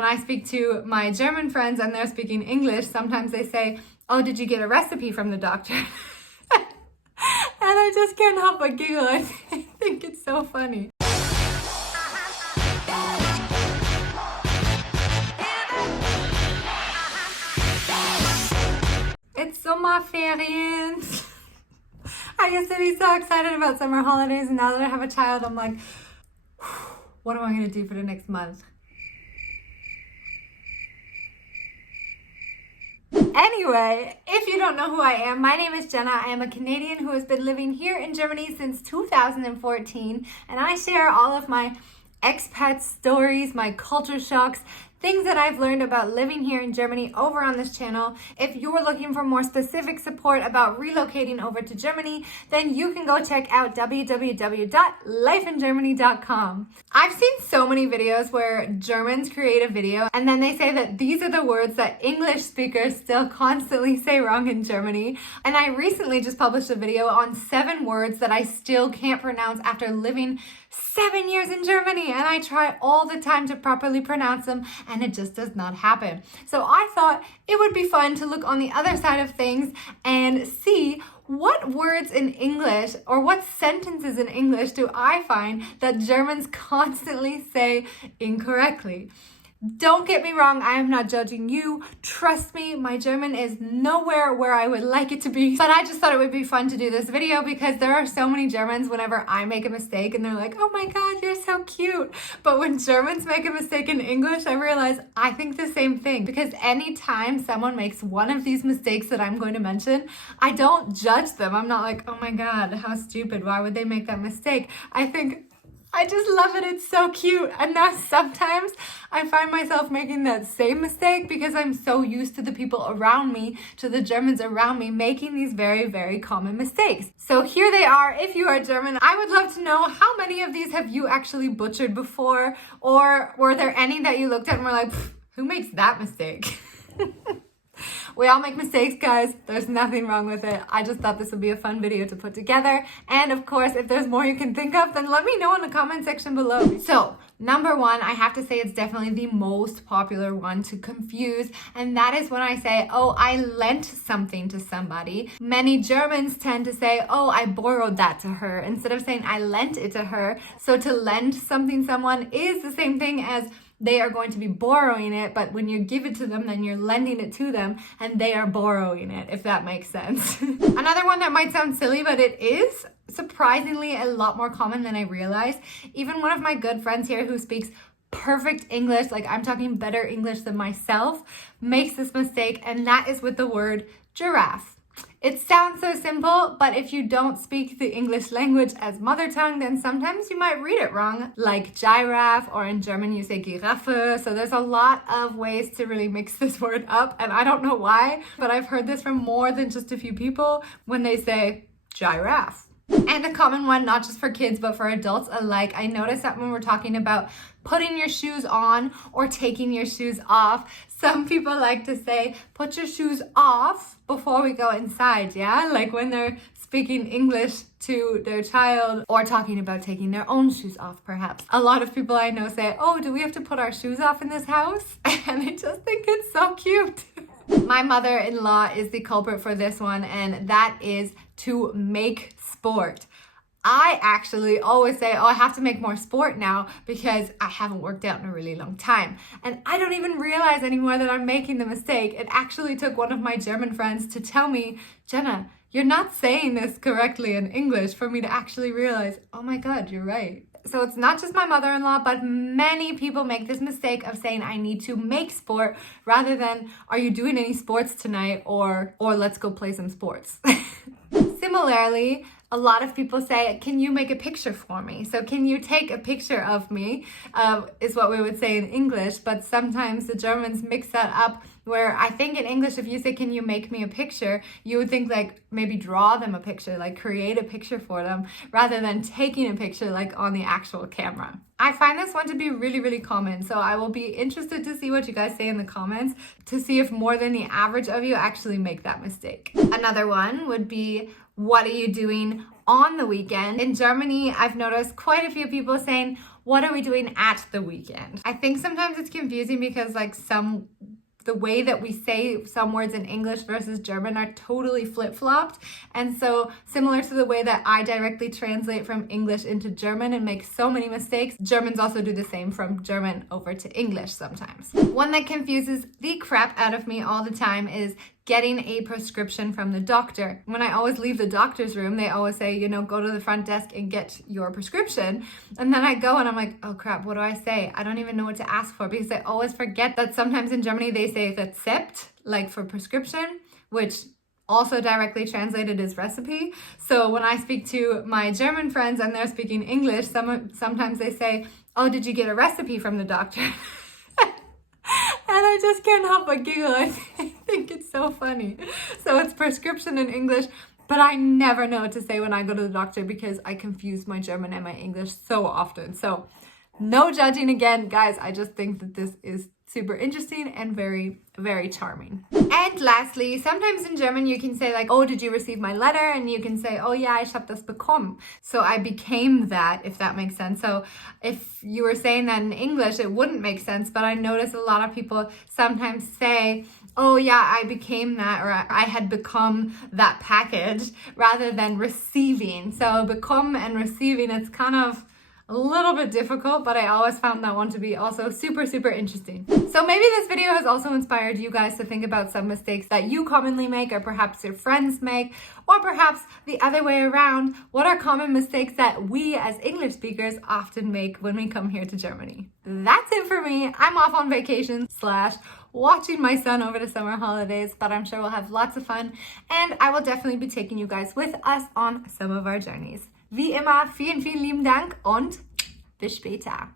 When I speak to my German friends and they're speaking English, sometimes they say, oh, did you get a recipe from the doctor? And I just can't help but giggle. I think it's so funny. It's Sommerferien. I used to be so excited about summer holidays, and now that I have a child, I'm like, what am I going to do for the next month? Anyway, if you don't know who I am, my name is Jenna. I am a Canadian who has been living here in Germany since 2014, and I share all of my expat stories, my culture shocks, things that I've learned about living here in Germany over on this channel. If you're looking for more specific support about relocating over to Germany, then you can go check out www.lifeingermany.com. I've seen so many videos where Germans create a video and then they say that these are the words that English speakers still constantly say wrong in Germany. And I recently just published a video on 7 words that I still can't pronounce after living 7 years in Germany, and I try all the time to properly pronounce them, and it just does not happen. So I thought it would be fun to look on the other side of things and see what words in English or what sentences in English do I find that Germans constantly say incorrectly. Don't get me wrong, I am not judging you. Trust me, my German is nowhere where I would like it to be. But I just thought it would be fun to do this video because there are so many Germans whenever I make a mistake and they're like, oh my God, you're so cute. But when Germans make a mistake in English, I realize I think the same thing. Because anytime someone makes one of these mistakes that I'm going to mention, I don't judge them. I'm not like, oh my God, how stupid. Why would they make that mistake? I think, I just love it. It's so cute. And now sometimes I find myself making that same mistake because I'm so used to the people around me, to the Germans around me, making these very, very common mistakes. So here they are. If you are German, I would love to know how many of these have you actually butchered before? Or were there any that you looked at and were like, who makes that mistake? We all make mistakes, guys. There's nothing wrong with it. I just thought this would be a fun video to put together. And of course, if there's more you can think of, then let me know in the comment section below. So, number 1, I have to say it's definitely the most popular one to confuse. And that is when I say, oh, I lent something to somebody. Many Germans tend to say, oh, I borrowed that to her, instead of saying I lent it to her. So to lend something to someone is the same thing as they are going to be borrowing it, but when you give it to them, then you're lending it to them and they are borrowing it, if that makes sense. Another one that might sound silly, but it is surprisingly a lot more common than I realized. Even one of my good friends here who speaks perfect English, like I'm talking better English than myself, makes this mistake, and that is with the word giraffe. It sounds so simple, but if you don't speak the English language as mother tongue, then sometimes you might read it wrong, like giraffe, or in German you say Giraffe. So there's a lot of ways to really mix this word up, and I don't know why, but I've heard this from more than just a few people when they say giraffe. And a common one, not just for kids, but for adults alike. I noticed that when we're talking about putting your shoes on or taking your shoes off, some people like to say, put your shoes off before we go inside, yeah? Like when they're speaking English to their child or talking about taking their own shoes off, perhaps. A lot of people I know say, oh, do we have to put our shoes off in this house? And I just think it's so cute. My mother-in-law is the culprit for this one, and that is to make sport. I actually always say, oh, I have to make more sport now because I haven't worked out in a really long time. And I don't even realize anymore that I'm making the mistake. It actually took one of my German friends to tell me, Jenna, you're not saying this correctly in English, for me to actually realize, oh my God, you're right. So it's not just my mother-in-law, but many people make this mistake of saying I need to make sport rather than are you doing any sports tonight or let's go play some sports. Similarly, a lot of people say, can you make a picture for me? So can you take a picture of me, is what we would say in English, but sometimes the Germans mix that up where I think in English, if you say, can you make me a picture, you would think like maybe draw them a picture, like create a picture for them, rather than taking a picture like on the actual camera. I find this one to be really, really common. So I will be interested to see what you guys say in the comments to see if more than the average of you actually make that mistake. Another one would be, what are you doing on the weekend? In Germany, I've noticed quite a few people saying, what are we doing at the weekend? I think sometimes it's confusing because like the way that we say some words in English versus German are totally flip-flopped. And so similar to the way that I directly translate from English into German and make so many mistakes, Germans also do the same from German over to English sometimes. One that confuses the crap out of me all the time is getting a prescription from the doctor. When I always leave the doctor's room, they always say, you know, go to the front desk and get your prescription. And then I go and I'm like, oh crap, what do I say? I don't even know what to ask for, because I always forget that sometimes in Germany they say Rezept, like for prescription, which also directly translated is recipe. So when I speak to my German friends and they're speaking English, sometimes they say, oh, did you get a recipe from the doctor? And I just can't help but giggle. I think it's so funny. So it's prescription in English, but I never know what to say when I go to the doctor because I confuse my German and my English so often. So no judging again, guys. I just think that this is super interesting and very, very charming. And lastly, sometimes in German you can say like, oh, did you receive my letter? And you can say, oh yeah, ich hab das bekommen. So I became that, if that makes sense. So if you were saying that in English, it wouldn't make sense. But I notice a lot of people sometimes say, oh yeah, I became that, or I had become that package, rather than receiving. So become and receiving, it's kind of a little bit difficult, but I always found that one to be also super, super interesting. So maybe this video has also inspired you guys to think about some mistakes that you commonly make, or perhaps your friends make, or perhaps the other way around. What are common mistakes that we as English speakers often make when we come here to Germany? That's it for me. I'm off on vacation / watching my son over the summer holidays, but I'm sure we'll have lots of fun, and I will definitely be taking you guys with us on some of our journeys. Wie immer, vielen, vielen lieben Dank und bis später.